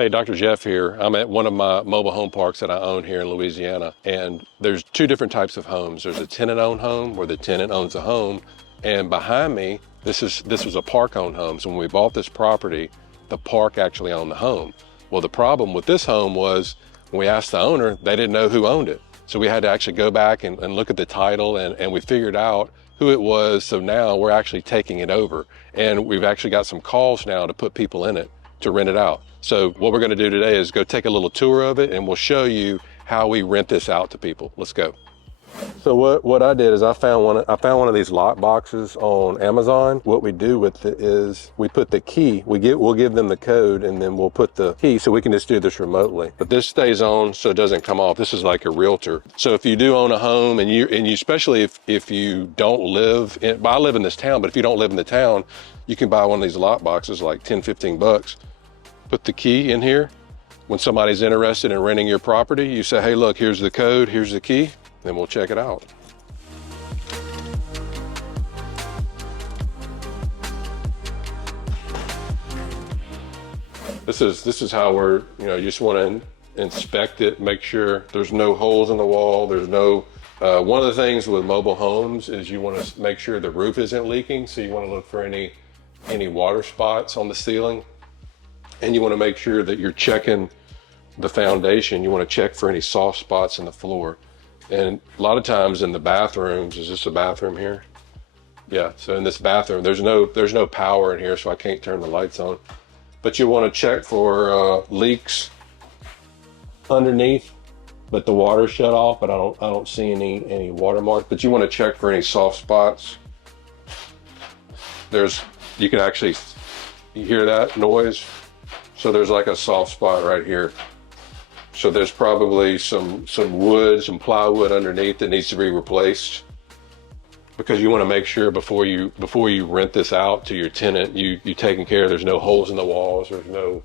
Hey, Dr. Jeff here. I'm at one of my mobile home parks that I own here in Louisiana, and there's two different types of homes. There's a tenant-owned home where the tenant owns the home, and behind me, this was a park-owned home. So when we bought this property, the park actually owned the home. Well, the problem with this home was when we asked the owner, they didn't know who owned it. So we had to actually go back and look at the title, and we figured out who it was. So now we're actually taking it over, and we've actually got some calls now to put people in it to rent it out. So what we're going to do today is go take a little tour of it, and we'll show you how we rent this out to people. Let's go. So what I did is I found one of these lock boxes on Amazon. What we do with it is we put the key. We'll give them the code, and then we'll put the key so we can just do this remotely. But this stays on so it doesn't come off. This is like a realtor. So if you do own a home, and you especially if you don't live in, I live in this town, but if you don't live in the town, you can buy one of these lock boxes like 10, 15 bucks. Put the key in here. When somebody's interested in renting your property, you say, hey, look, here's the code, here's the key, then we'll check it out. This is how we're, you just want to inspect it, make sure there's no holes in the wall, there's no, one of the things with mobile homes is you want to make sure the roof isn't leaking, so you want to look for any water spots on the ceiling. And you want to make sure that you're checking the foundation. You want to check for any soft spots in the floor. And a lot of times in the bathrooms, is this a bathroom here? Yeah, so in this bathroom, there's no power in here, so I can't turn the lights on. But you want to check for leaks underneath, but the water's shut off, but I don't see any watermark. But you want to check for any soft spots. You can actually, you hear that noise? So there's like a soft spot right here. So there's probably some wood, some plywood underneath that needs to be replaced, because you want to make sure before you rent this out to your tenant, you taking care, there's no holes in the walls, there's no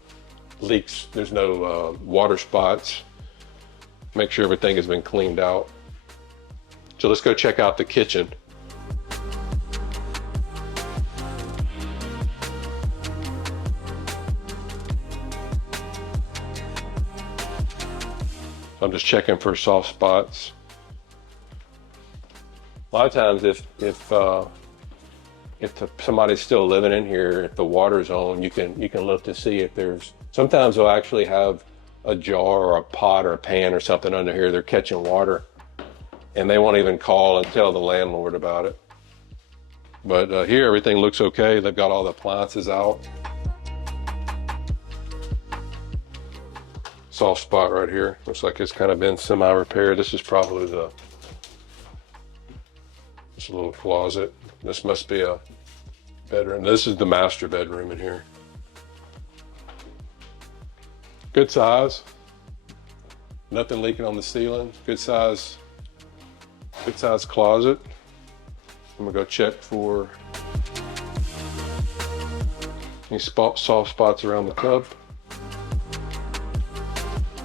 leaks, there's no water spots. Make sure everything has been cleaned out. So let's go check out the kitchen. I'm just checking for soft spots. A lot of times if somebody's still living in here, if the water's on, you can look to see if there's, sometimes they'll actually have a jar or a pot or a pan or something under here, they're catching water, and they won't even call and tell the landlord about it. But here everything looks okay. They've got all the appliances out. Soft spot right here. Looks like it's kind of been semi-repaired. This is probably this little closet. This must be a bedroom. This is the master bedroom in here. Good size. Nothing leaking on the ceiling. Good size closet. I'm gonna go check for any soft spots around the tub.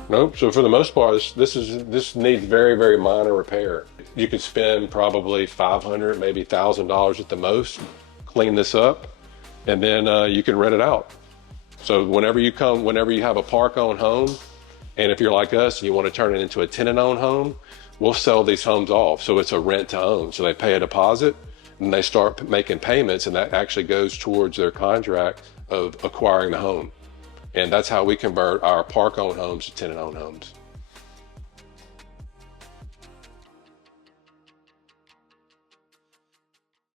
Nope. So for the most part, this needs very, very minor repair. You could spend probably $500, maybe $1,000 at the most, clean this up, and then you can rent it out. So whenever you have a park-owned home, and if you're like us and you want to turn it into a tenant-owned home, we'll sell these homes off. So it's a rent-to-own. So they pay a deposit, and they start making payments, and that actually goes towards their contract of acquiring the home. And that's how we convert our park-owned homes to tenant-owned homes.